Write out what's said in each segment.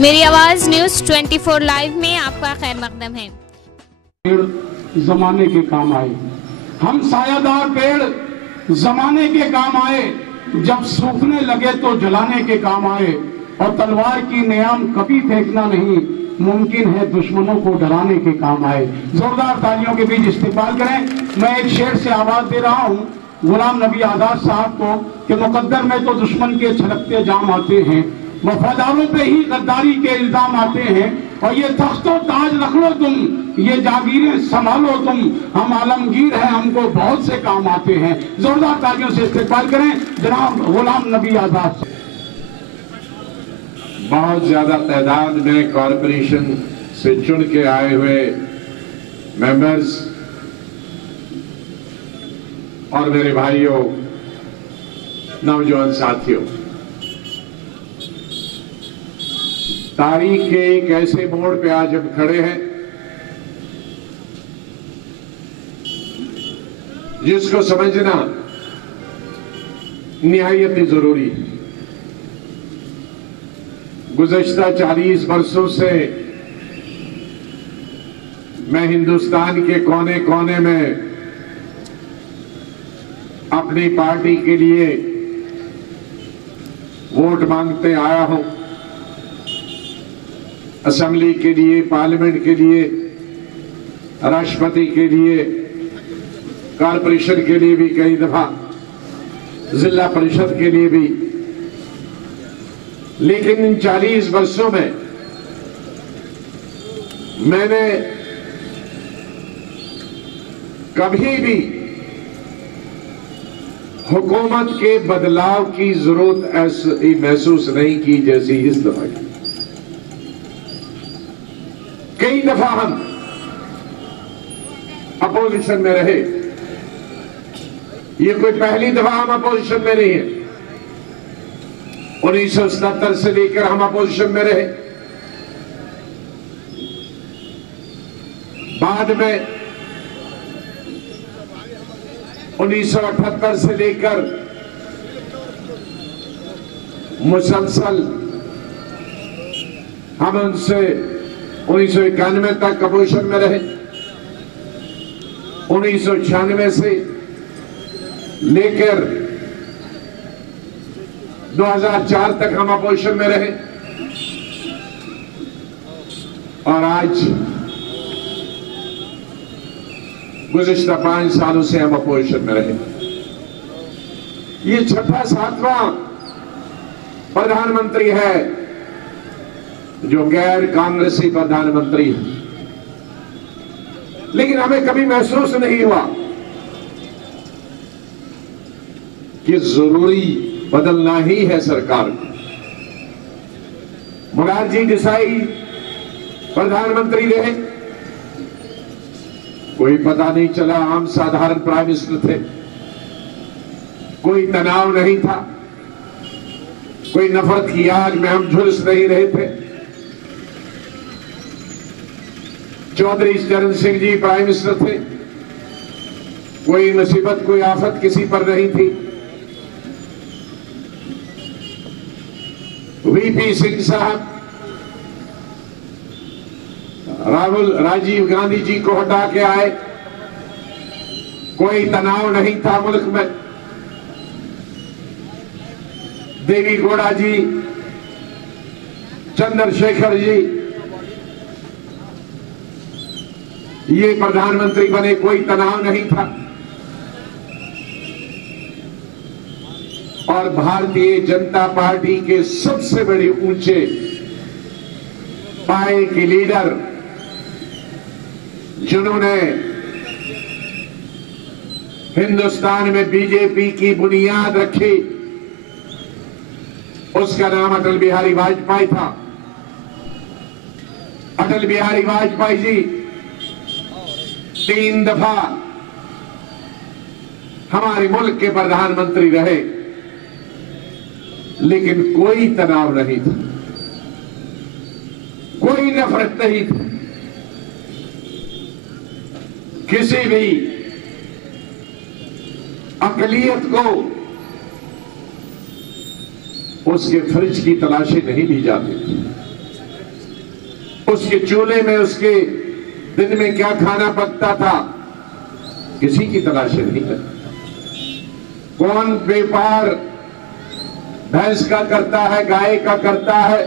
मेरी आवाज news 24 live में आपका खैर मकदम है। जमाने के काम आए, हम सायादार पेड़ जमाने के काम आए, जब सूखने लगे तो जलाने के काम आए, और तलवार की नियाम कभी फेंकना नहीं, मुमकिन है दुश्मनों को डराने के काम आए। जोरदार तालियों के बीच इस्तेमाल करें। मैं एक शेर से आवाज दे रहा हूं गुलाम नबी आजाद साहब को कि मुकद्दर में तो दुश्मन के छलकते जाम आते हैं, वफादारों पे ही गद्दारी के इल्जाम आते हैं, और ये तख्तो ताज रख लो तुम, ये जागीरें संभालो तुम, हम आलमगीर हैं, हमको बहुत से काम आते हैं। जोरदार तालियों से इस्तेमाल करें जनाब गुलाम नबी आजाद। बहुत ज्यादा तादाद में कॉरपोरेशन से चुन के आए हुए मेंबर्स और मेरे भाइयों, नौजवान साथियों, तारीख के एक ऐसे मोड़ पे आज हम खड़े हैं जिसको समझना निहायत ही जरूरी है। गुज़श्ता 40 वर्षों से मैं हिंदुस्तान के कोने कोने में अपनी पार्टी के लिए वोट मांगते आया हूं। असेंबली के लिए, पार्लियामेंट के लिए, राष्ट्रपति के लिए, कॉरपोरेशन के लिए भी कई दफा, जिला परिषद के लिए भी। लेकिन इन 40 वर्षों में मैंने कभी भी हुकूमत के बदलाव की जरूरत ऐसी महसूस नहीं की जैसी इस दफा की। कई दफा हम अपोजिशन में रहे, ये कोई पहली दफा हम अपोजिशन में नहीं है। 1977 से लेकर हम अपोजिशन में रहे, बाद में 1978 से लेकर मुसलसल हम उनसे 1991 तक अपोजिशन में रहे। 1996 से लेकर 2004 तक हम अपोजिशन में रहे, और आज गुज़िश्ता 5 सालों से हम अपोजिशन में रहे। ये छठा 7वां प्रधानमंत्री है जो गैर कांग्रेसी प्रधानमंत्री है, लेकिन हमें कभी महसूस नहीं हुआ कि जरूरी बदलना ही है सरकार को। मोरारजी देसाई प्रधानमंत्री रहे, कोई पता नहीं चला, आम साधारण प्राइम मिनिस्टर थे, कोई तनाव नहीं था, कोई नफरत की आग में हम झुलस नहीं रहे थे। चौधरी चरण सिंह जी प्राइम मिनिस्टर थे, कोई मुसीबत, कोई आफत किसी पर नहीं थी। वीपी सिंह साहब राजीव गांधी जी को हटा के आए, कोई तनाव नहीं था मुल्क में। देवी गौड़ा जी, चंद्रशेखर जी, ये प्रधानमंत्री बने, कोई तनाव नहीं था। और भारतीय जनता पार्टी के सबसे बड़े ऊंचे पाए के लीडर, जिन्होंने हिंदुस्तान में बीजेपी की बुनियाद रखी, उसका नाम अटल बिहारी वाजपेयी था। अटल बिहारी वाजपेयी जी 3 दफा हमारे मुल्क के प्रधानमंत्री रहे, लेकिन कोई तनाव नहीं था, कोई नफरत नहीं थी। किसी भी अकलियत को उसके फ्रिज की तलाशी नहीं दी जाती थी। उसके चूल्हे में उसके दिन में क्या खाना पकता था, किसी की तलाश नहीं करती। कौन व्यापार भैंस का करता है, गाय का करता है,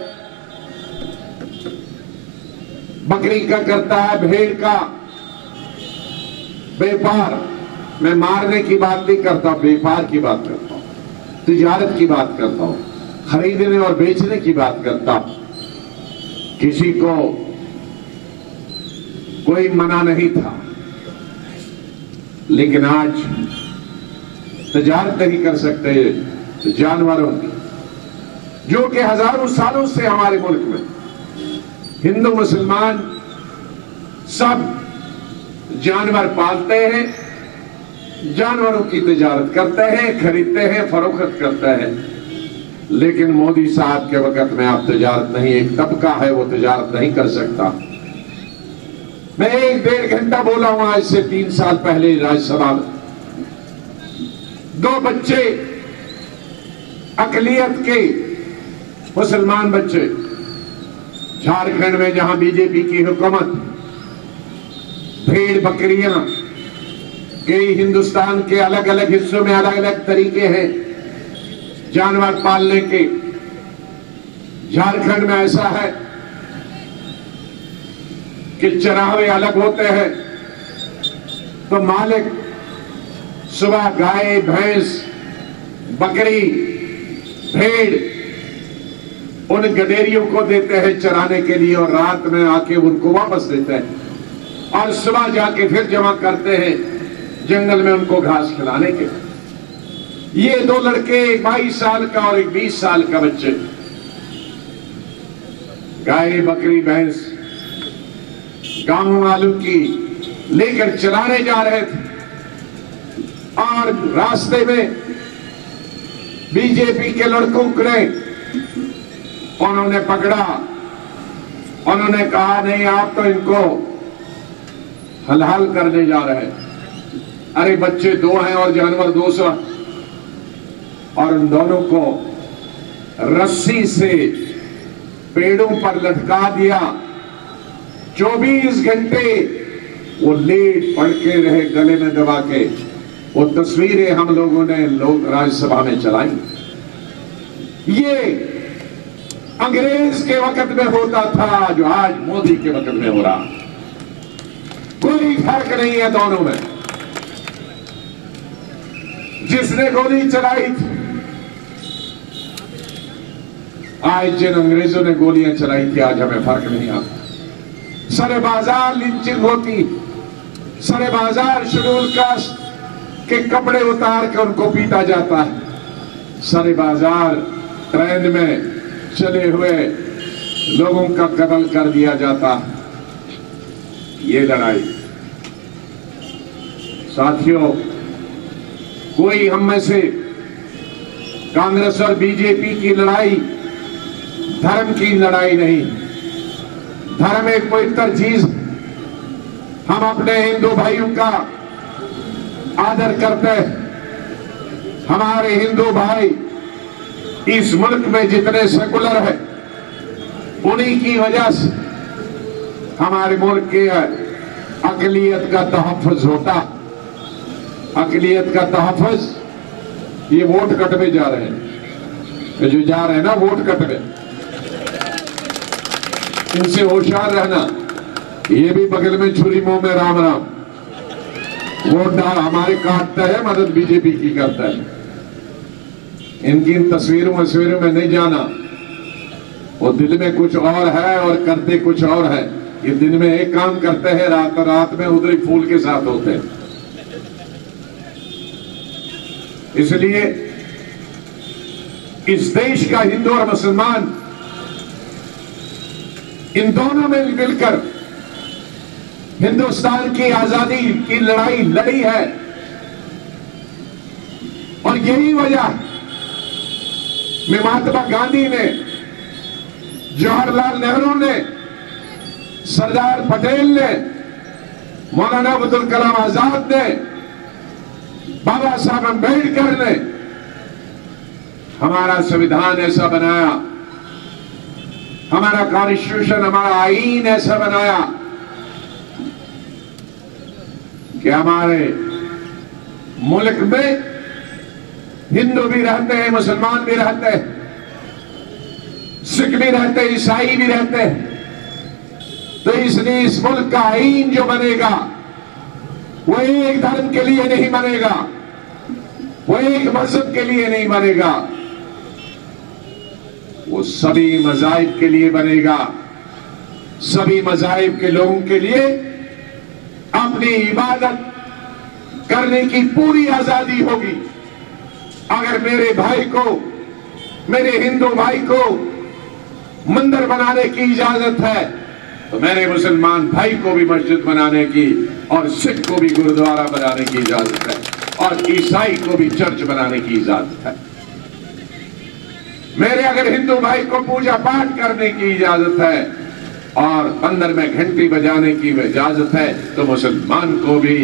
बकरी का करता है, भेड़ का व्यापार। मैं मारने की बात नहीं करता, व्यापार की बात करता हूं, तिजारत की बात करता हूं, खरीदने और बेचने की बात करता हूं। किसी को कोई मना नहीं था, लेकिन आज तिजारत नहीं कर सकते जानवरों की, जो कि हजारों सालों से हमारे मुल्क में हिंदू मुसलमान सब जानवर पालते हैं, जानवरों की तिजारत करते हैं, खरीदते हैं, फरोख्त करते हैं। लेकिन मोदी साहब के वक्त में आप तिजारत नहीं, एक तबका है वो तिजारत नहीं कर सकता। मैं 1-1.5 घंटा बोला हूं आज से 3 साल पहले राज्यसभा में। 2 बच्चे अकलियत के मुसलमान बच्चे, झारखंड में जहां बीजेपी की हुकूमत भेड़ बकरियां कई हिंदुस्तान के अलग अलग हिस्सों में अलग अलग तरीके हैं जानवर पालने के। झारखंड में ऐसा है कि चरावे अलग होते हैं, तो मालिक सुबह गाय, भैंस, बकरी, भेड़ उन गडेरियों को देते हैं चराने के लिए और रात में आके उनको वापस देते हैं और सुबह जाके फिर जमा करते हैं जंगल में उनको घास खिलाने के। ये 2 लड़के, एक 22 साल का और एक 20 साल का बच्चे, गाय, बकरी, भैंस गांव वालों की लेकर चलाने जा रहे थे और रास्ते में बीजेपी के लड़कों ने उन्होंने पकड़ा। उन्होंने कहा नहीं, आप तो इनको हलाल करने जा रहे हैं। अरे बच्चे 2 हैं और जानवर 200, और उन दोनों को रस्सी से पेड़ों पर लटका दिया। 24 घंटे वो लेट पड़ के रहे गले में दबा के। वो तस्वीरें हम लोगों ने राज्यसभा में चलाई। ये अंग्रेज के वक्त में होता था जो आज मोदी के वक्त में हो रहा। कोई फर्क नहीं है दोनों में। जिसने गोली चलाई थी, आज जिन अंग्रेजों ने गोलियां चलाई थी, आज हमें फर्क नहीं आता। सरे बाजार लिंचिंग होती, सरे बाजार शेड्यूल कास्ट के कपड़े उतार कर उनको पीटा जाता है। सरे बाजार ट्रेन में चले हुए लोगों का कत्ल कर दिया जाता है। ये लड़ाई साथियों, कोई हम में से कांग्रेस और बीजेपी की लड़ाई धर्म की लड़ाई नहीं। धर्म एक पवित्र चीज, हम अपने हिंदू भाइयों का आदर करते हैं। हमारे हिंदू भाई इस मुल्क में जितने सेकुलर है, उन्हीं की वजह से हमारे मुल्क के अकलियत का तहफ़्फ़ुज़ होता। अकलियत का तहफ़्फ़ुज़, ये वोट कटवे जा रहे हैं, जो जा रहे हैं ना वोट कटवे, इनसे होशियार रहना। ये भी बगल में छुरी मुंह में राम राम, वोट डाल हमारे काटता है, मदद बीजेपी की करता है। इनकी इन तस्वीरों में नहीं जाना। वो दिल में कुछ और है और करते कुछ और है। ये दिन में एक काम करते हैं, रात में उधरी फूल के साथ होते हैं। इसलिए इस देश का हिंदू और मुसलमान इन दोनों में मिलकर हिंदुस्तान की आजादी की लड़ाई लड़ी है। और यही वजह में महात्मा गांधी ने, जवाहरलाल नेहरू ने, सरदार पटेल ने, मौलाना अब्दुल कलाम आजाद ने, बाबा साहब अम्बेडकर ने हमारा संविधान ऐसा बनाया हमारा कॉन्स्टिट्यूशन, हमारा आईन ऐसा बनाया कि हमारे मुल्क में हिंदू भी रहते हैं, मुसलमान भी रहते हैं, सिख भी रहते हैं, ईसाई भी रहते हैं। तो इसलिए इस मुल्क का आईन जो बनेगा वो एक धर्म के लिए नहीं बनेगा, वो एक मजहब के लिए नहीं बनेगा, वो सभी मज़ाहिब के लिए बनेगा। सभी मज़ाहिब के लोगों के लिए अपनी इबादत करने की पूरी आजादी होगी। अगर मेरे भाई को, मेरे हिंदू भाई को मंदिर बनाने की इजाजत है तो मेरे मुसलमान भाई को भी मस्जिद बनाने की, और सिख को भी गुरुद्वारा बनाने की इजाजत है, और ईसाई को भी चर्च बनाने की इजाजत है। मेरे अगर हिंदू भाई को पूजा पाठ करने की इजाजत है और अंदर में घंटी बजाने की इजाजत है, तो मुसलमान को भी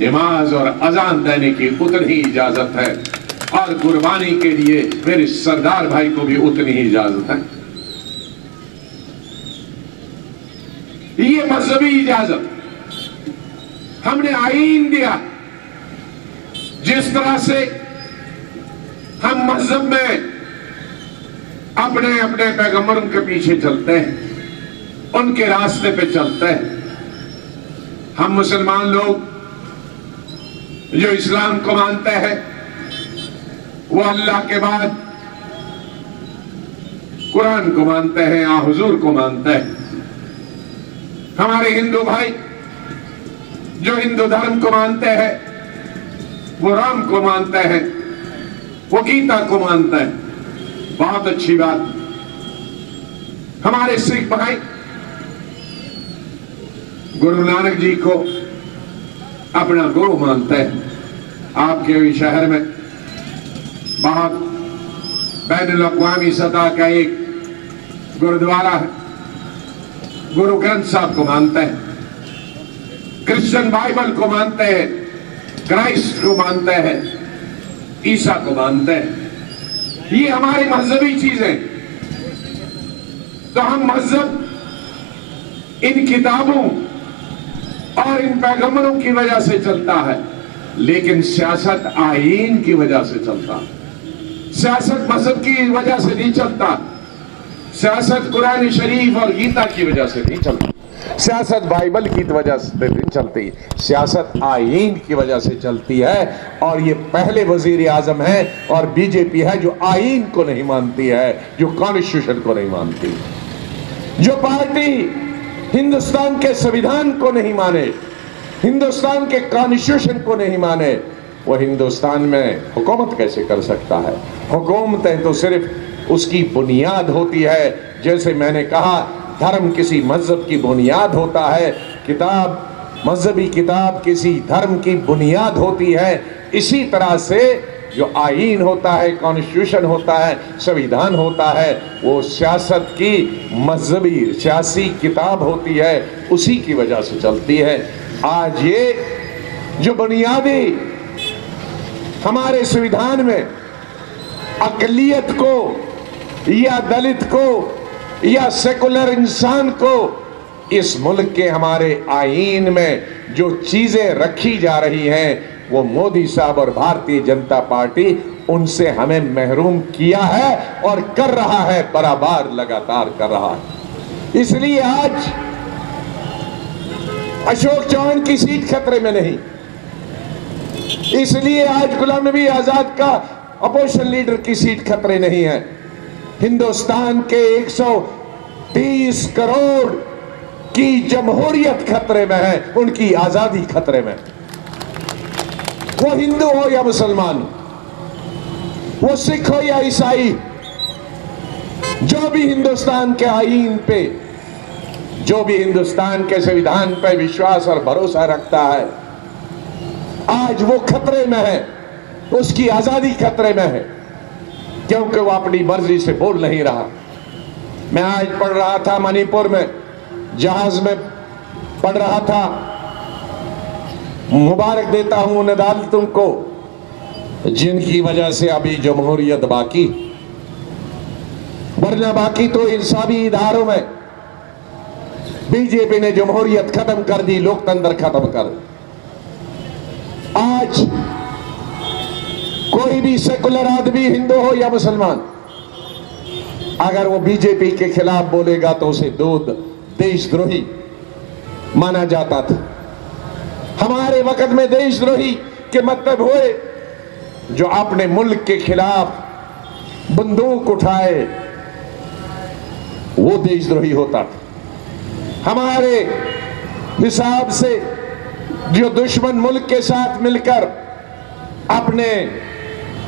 नमाज और अजान देने की उतनी ही इजाजत है, और कुर्बानी के लिए मेरे सरदार भाई को भी उतनी ही इजाजत है। ये मजहबी इजाजत हमने आईन दिया। जिस तरह से हम मजहब में अपने अपने पैगंबरों के पीछे चलते हैं, उनके रास्ते पे चलते हैं, हम मुसलमान लोग जो इस्लाम को मानते हैं वो अल्लाह के बाद कुरान को मानते हैं, या हुजूर को मानते हैं। हमारे हिंदू भाई जो हिंदू धर्म को मानते हैं वो राम को मानते हैं, वो गीता को मानते हैं। बहुत अच्छी बात। हमारे सिख भाई गुरु नानक जी को अपना गुरु मानते हैं। आपके भी शहर में बहुत बैनुल अक़वामी सतह का एक गुरुद्वारा है, गुरु ग्रंथ साहब को मानते हैं। क्रिश्चियन बाइबल को मानते हैं, क्राइस्ट को मानते हैं, ईसा को मानते हैं। ये हमारी मजहबी चीजें। तो हम मजहब इन किताबों और इन पैगंबरों की वजह से चलता है, लेकिन सियासत आईन की वजह से चलता है। सियासत मजहब की वजह से नहीं चलता, सियासत कुरान शरीफ और गीता की वजह से नहीं चलती, सियासत बाइबल की वजह से नहीं चलती, सियासत आईन की वजह से चलती है। और ये पहले वजीर आजम है और बीजेपी है जो आईन को नहीं मानती है, जो कॉन्स्टिट्यूशन को नहीं मानती, जो पार्टी हिंदुस्तान के संविधान को नहीं माने, हिंदुस्तान के कॉन्स्टिट्यूशन को नहीं माने, वो हिंदुस्तान में हुकूमत कैसे कर सकता है। हुकूमतें तो सिर्फ उसकी बुनियाद होती है। जैसे मैंने कहा, धर्म किसी मजहब की बुनियाद होता है, किताब, मजहबी किताब किसी धर्म की बुनियाद होती है। इसी तरह से जो आईन होता है, कॉन्स्टिट्यूशन होता है, संविधान होता है, वो सियासत की मजहबी सियासी किताब होती है, उसी की वजह से चलती है। आज ये जो बुनियादी हमारे संविधान में अक़लियत को या दलित को या सेकुलर इंसान को इस मुल्क के हमारे आईन में जो चीजें रखी जा रही हैं, वो मोदी साहब और भारतीय जनता पार्टी उनसे हमें महरूम किया है और कर रहा है, बराबर लगातार कर रहा है। इसलिए आज अशोक चौहान की सीट खतरे में नहीं, इसलिए आज गुलाम नबी आजाद का अपोजिशन लीडर की सीट खतरे नहीं है। हिंदुस्तान के 130 करोड़ की जमहूरियत खतरे में है, उनकी आजादी खतरे में। वो हिंदू हो या मुसलमान, वो सिख हो या ईसाई, जो भी हिंदुस्तान के आईन पे, जो भी हिंदुस्तान के संविधान पे विश्वास और भरोसा रखता है, आज वो खतरे में है, उसकी आजादी खतरे में है, क्योंकि वो अपनी मर्जी से बोल नहीं रहा। मैं आज पढ़ रहा था मणिपुर में, जहाज में पढ़ रहा था, मुबारक देता हूं उन अदालतों को जिनकी वजह से अभी जमहूरियत बाकी, वरना बाकी तो इंसानी इदारों में बीजेपी ने जमहूरियत खत्म कर दी, लोकतंत्र खत्म कर दी। आज कोई भी सेकुलर आदमी, हिंदू हो या मुसलमान, अगर वो बीजेपी के खिलाफ बोलेगा तो उसे देशद्रोही माना जाता था। हमारे वक्त में देशद्रोही के मतलब हुए जो अपने मुल्क के खिलाफ बंदूक उठाए, वो देशद्रोही होता था। हमारे हिसाब से जो दुश्मन मुल्क के साथ मिलकर अपने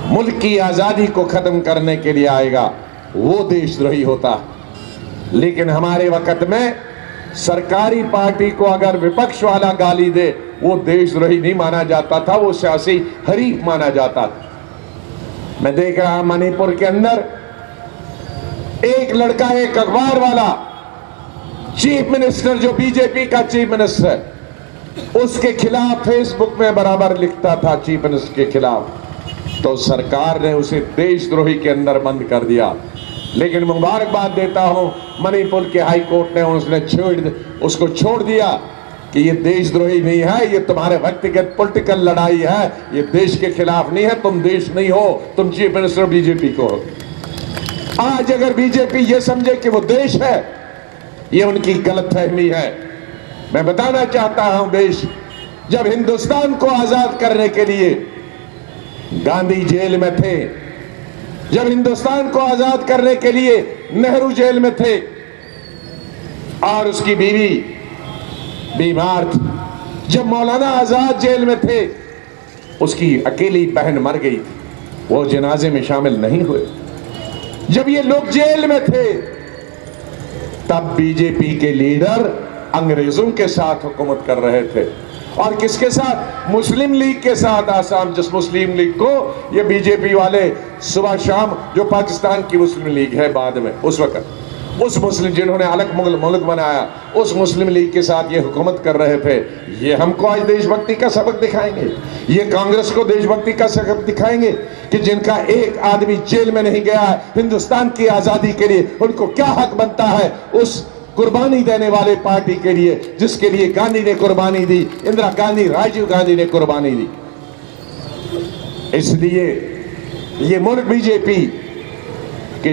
मुल्क की आजादी को खत्म करने के लिए आएगा, वो देशद्रोही होता। लेकिन हमारे वक्त में सरकारी पार्टी को अगर विपक्ष वाला गाली दे, वो देशद्रोही नहीं माना जाता था, वो सियासी हरीफ माना जाता था। मैं देख रहा मणिपुर के अंदर एक लड़का, एक अखबार वाला, चीफ मिनिस्टर जो बीजेपी का चीफ मिनिस्टर है, उसके खिलाफ फेसबुक में बराबर लिखता था चीफ मिनिस्टर के खिलाफ, तो सरकार ने उसे देशद्रोही के अंदर बंद कर दिया। लेकिन मुबारकबाद देता हूं, मणिपुर के हाई कोर्ट ने उसको छोड़ दिया कि ये देशद्रोही नहीं है, ये तुम्हारे व्यक्तिगत पॉलिटिकल लड़ाई है, ये देश के खिलाफ नहीं है, तुम देश नहीं हो, तुम चीफ मिनिस्टर बीजेपी को हो। आज अगर बीजेपी ये समझे कि वो देश है, ये उनकी गलतफहमी है। मैं बताना चाहता हूं, देश जब हिंदुस्तान को आजाद करने के लिए गांधी जेल में थे, जब हिंदुस्तान को आजाद करने के लिए नेहरू जेल में थे और उसकी बीवी बीमार थी, जब मौलाना आजाद जेल में थे, उसकी अकेली बहन मर गई थी, वो जनाजे में शामिल नहीं हुए। जब ये लोग जेल में थे, तब बीजेपी के लीडर अंग्रेजों के साथ हुकूमत कर रहे थे। और किसके साथ? मुस्लिम लीग के साथ। आसाम जिस मुस्लिम लीग को ये बीजेपी वाले सुबह शाम, जो पाकिस्तान की मुस्लिम लीग है बाद में, उस वक्त उस मुस्लिम जिन्होंने अलग मुल्क बनाया, उस मुस्लिम लीग के साथ ये हुकूमत कर रहे थे। ये हमको आज देशभक्ति का सबक दिखाएंगे, ये कांग्रेस को देशभक्ति का सबक दिखाएंगे कि जिनका एक आदमी जेल में नहीं गया है हिंदुस्तान की आजादी के लिए, उनको क्या हक बनता है उस कुर्बानी देने वाले पार्टी के लिए जिसके लिए गांधी ने कुर्बानी दी, इंदिरा गांधी, राजीव गांधी ने कुर्बानी दी। इसलिए ये मुल्क बीजेपी के,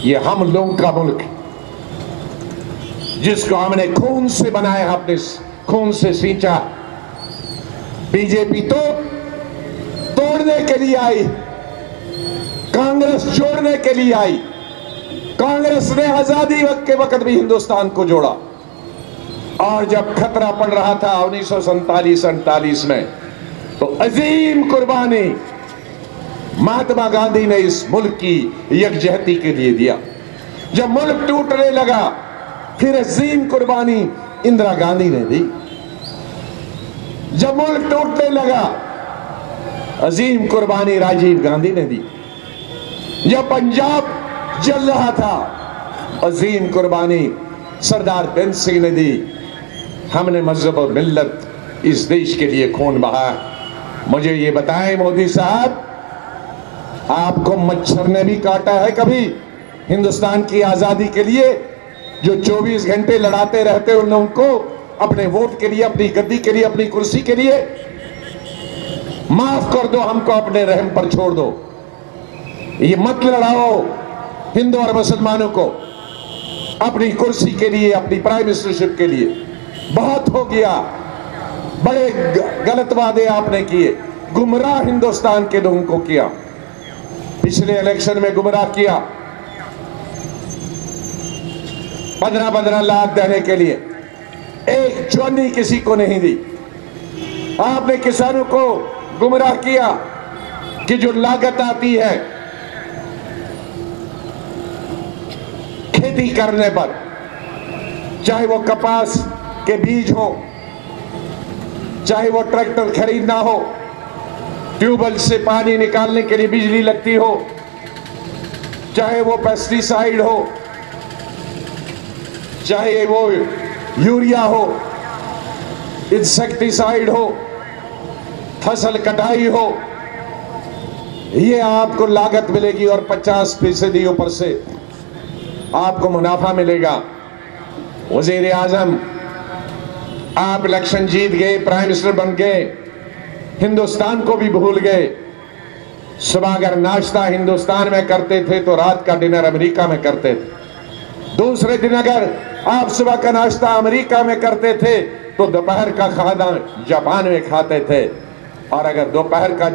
ये हम लोगों का मुल्क जिसको हमने खून से बनाया, अपने खून से सींचा। बीजेपी तो तोड़ने के लिए आई, कांग्रेस जोड़ने के लिए आई। कांग्रेस ने आजादी के वक्त भी हिंदुस्तान को जोड़ा, और जब खतरा पड़ रहा था 1947-48 में, तो अजीम कुर्बानी महात्मा गांधी ने इस मुल्क की यकजहती के लिए दिया। जब मुल्क टूटने लगा, फिर अजीम कुर्बानी इंदिरा गांधी ने दी। जब मुल्क टूटने लगा, अजीम कुर्बानी राजीव गांधी ने दी। जब पंजाब जल रहा था, अजीम कुर्बानी सरदार बेंस सिंह ने दी। हमने मजहब और मिल्लत इस देश के लिए खून बहाया। मुझे ये बताएं मोदी साहब, आपको मच्छर ने भी काटा है कभी हिंदुस्तान की आजादी के लिए? जो 24 घंटे लड़ाते रहते उन लोगों को अपने वोट के लिए, अपनी गद्दी के लिए, अपनी कुर्सी के लिए? माफ कर दो, हमको अपने रहम पर छोड़ दो। ये मत लड़ाओ हिंदू और मुसलमानों को अपनी कुर्सी के लिए, अपनी प्राइम मिनिस्टरशिप के लिए। बहुत हो गया, बड़े गलत वादे आपने किए, गुमराह हिंदुस्तान के लोगों को किया। पिछले इलेक्शन में गुमराह किया, 15-15 लाख देने के लिए, एक चौनी किसी को नहीं दी। आपने किसानों को गुमराह किया कि जो लागत आती है खेती करने पर, चाहे वो कपास के बीज हो, चाहे वो ट्रैक्टर खरीदना हो, ट्यूबवेल से पानी निकालने के लिए बिजली लगती हो, चाहे वो पेस्टिसाइड हो, चाहे वो यूरिया हो, इंसेक्टिसाइड हो, फसल कटाई हो, ये आपको लागत मिलेगी और 50% ऊपर से आपको मुनाफा मिलेगा। वजीर आजम, आप इलेक्शन जीत गए, प्राइम मिनिस्टर बन गए, हिंदुस्तान को भी भूल गए। सुबह अगर नाश्ता हिंदुस्तान में करते थे तो रात का डिनर अमेरिका में करते थे। दूसरे दिन अगर आप सुबह का नाश्ता अमेरिका में करते थे तो दोपहर का खाना जापान में खाते थे, और अगर दोपहर का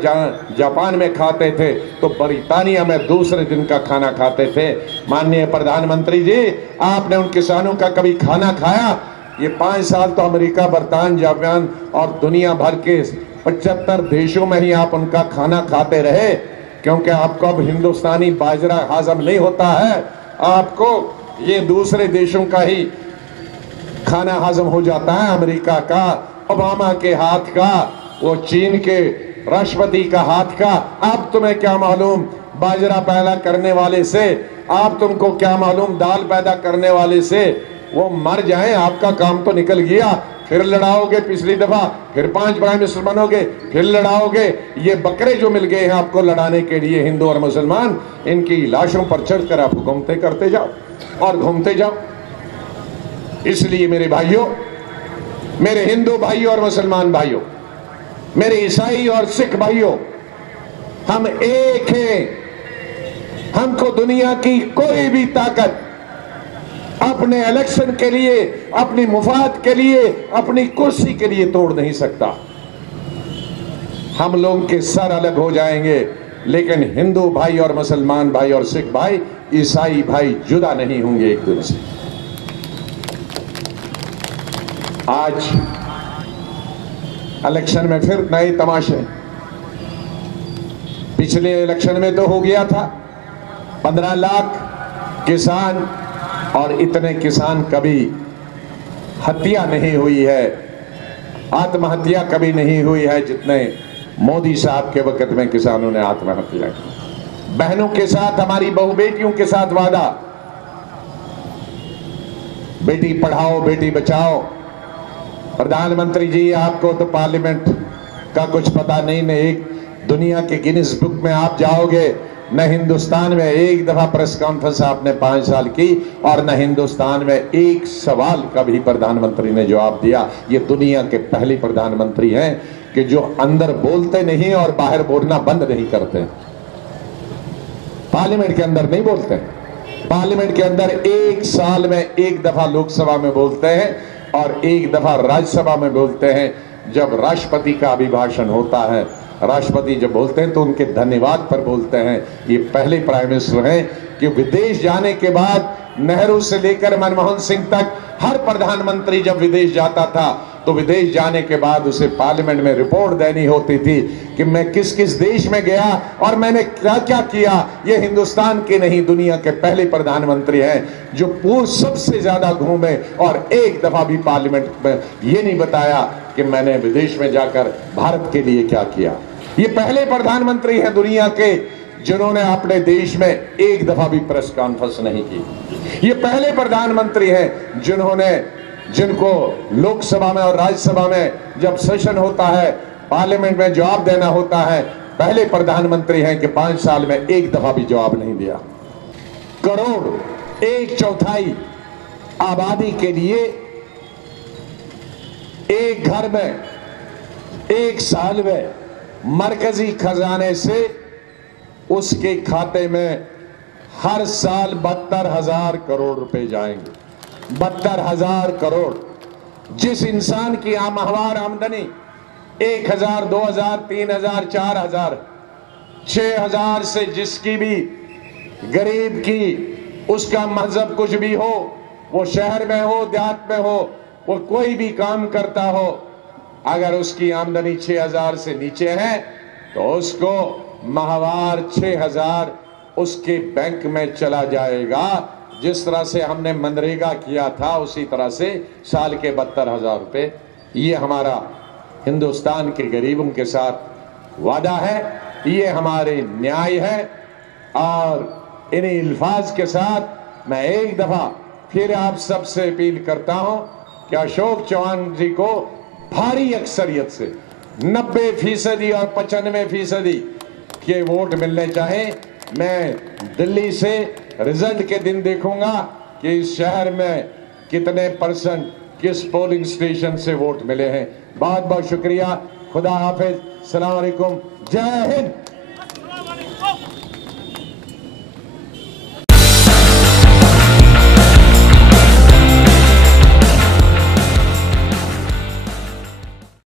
जापान में खाते थे तो ब्रिटानिया में दूसरे दिन का खाना खाते थे। माननीय प्रधानमंत्री जी, आपने उन किसानों का कभी खाना खाया? ये 5 साल तो अमेरिका, बर्तान, जापान और दुनिया भर के 75 देशों में ही आप उनका खाना खाते रहे, क्योंकि आपको अब हिंदुस्तानी बाजरा हाजम नहीं होता है, आपको ये दूसरे देशों का ही खाना हाजम हो जाता है। अमेरिका का, ओबामा के हाथ का, वो चीन के राष्ट्रपति का हाथ का। अब तुम्हें क्या मालूम बाजरा पैदा करने वाले से, आप तुमको क्या मालूम दाल पैदा करने वाले से, वो मर जाएं, आपका काम तो निकल गया। फिर लड़ाओगे पिछली दफा, फिर 5 प्राइम मिनिस्टर बनोगे, फिर लड़ाओगे। ये बकरे जो मिल गए हैं आपको लड़ाने के लिए, हिंदू और मुसलमान, इनकी लाशों पर चढ़कर आप हुकूमतें करते जाओ और घूमते जाओ। इसलिए मेरे भाइयों, मेरे हिंदू भाइयों और मुसलमान भाइयों, मेरे ईसाई और सिख भाइयों, हम एक हैं। हमको दुनिया की कोई भी ताकत अपने इलेक्शन के लिए, अपनी मुफाद के लिए, अपनी कुर्सी के लिए तोड़ नहीं सकता। हम लोगों के सर अलग हो जाएंगे, लेकिन हिंदू भाई और मुसलमान भाई और सिख भाई, ईसाई भाई जुदा नहीं होंगे एक दूसरे से। आज इलेक्शन में फिर नए तमाशे। पिछले इलेक्शन में तो हो गया था 15 लाख किसान, और इतने किसान कभी हत्या नहीं हुई है, आत्महत्या कभी नहीं हुई है जितने मोदी साहब के वक्त में किसानों ने आत्महत्या की। बहनों के साथ, हमारी बहु बेटियों के साथ वादा, बेटी पढ़ाओ बेटी बचाओ। प्रधानमंत्री जी, आपको तो पार्लियामेंट का कुछ पता नहीं, न एक दुनिया के गिनीज बुक में आप जाओगे, न हिंदुस्तान में एक दफा प्रेस कॉन्फ्रेंस आपने 5 साल की, और न हिंदुस्तान में एक सवाल का भी प्रधानमंत्री ने जवाब दिया। ये दुनिया के पहले प्रधानमंत्री हैं कि जो अंदर बोलते नहीं और बाहर बोलना बंद नहीं करते। पार्लियामेंट के अंदर नहीं बोलते, पार्लियामेंट के अंदर एक साल में एक दफा लोकसभा में बोलते हैं और एक दफा राज्यसभा में बोलते हैं। जब राष्ट्रपति का अभिभाषण होता है, राष्ट्रपति जब बोलते हैं तो उनके धन्यवाद पर बोलते हैं। ये पहले प्राइम मिनिस्टर हैं कि विदेश जाने के बाद नेहरू से लेकर मनमोहन सिंह तक हर प्रधानमंत्री जब विदेश जाता था तो विदेश जाने के बाद उसे पार्लियामेंट में रिपोर्ट देनी होती थी कि मैं किस किस देश में गया और मैंने क्या क्या किया। ये हिंदुस्तान के नहीं, दुनिया के पहले प्रधानमंत्री हैं जो पूर्व सबसे ज्यादा घूमे और एक दफा भी पार्लियामेंट में ये नहीं बताया कि मैंने विदेश में जाकर भारत के लिए क्या किया। ये पहले प्रधानमंत्री हैं दुनिया के जिन्होंने अपने देश में एक दफा भी प्रेस कॉन्फ्रेंस नहीं की। ये पहले प्रधानमंत्री हैं जिनको लोकसभा में और राज्यसभा में जब सेशन होता है, पार्लियामेंट में जवाब देना होता है, पहले प्रधानमंत्री हैं कि 5 साल में एक दफा भी जवाब नहीं दिया। करोड़, 1/4 आबादी के लिए एक घर में एक साल में मरकजी खजाने से उसके खाते में हर साल 72,000 करोड़ रुपए जाएंगे। 72,000 करोड़। जिस इंसान की माहवार आमदनी 1,000, 2,000, 3,000, 4,000, 6,000 से जिसकी भी गरीब की, उसका मजहब कुछ भी हो, वो शहर में हो, देहात में हो, वो कोई भी काम करता हो, अगर उसकी आमदनी 6,000 से नीचे है तो उसको माहवार 6,000 उसके बैंक में चला जाएगा। जिस तरह से हमने मनरेगा किया था उसी तरह से साल के 72,000 रुपए। ये हमारा हिंदुस्तान के गरीबों के साथ वादा है, ये हमारे न्याय है। और इन्हीं अल्फाज के साथ मैं एक दफा फिर आप सबसे अपील करता हूं कि अशोक चौहान जी को भारी अक्सरियत से 90% और 95% के वोट मिलने चाहिए। मैं दिल्ली से रिजल्ट के दिन देखूंगा कि इस शहर में कितने परसेंट किस पोलिंग स्टेशन से वोट मिले हैं। बहुत बहुत शुक्रिया। खुदा हाफिज। अस्सलाम वालेकुम। जय हिंद।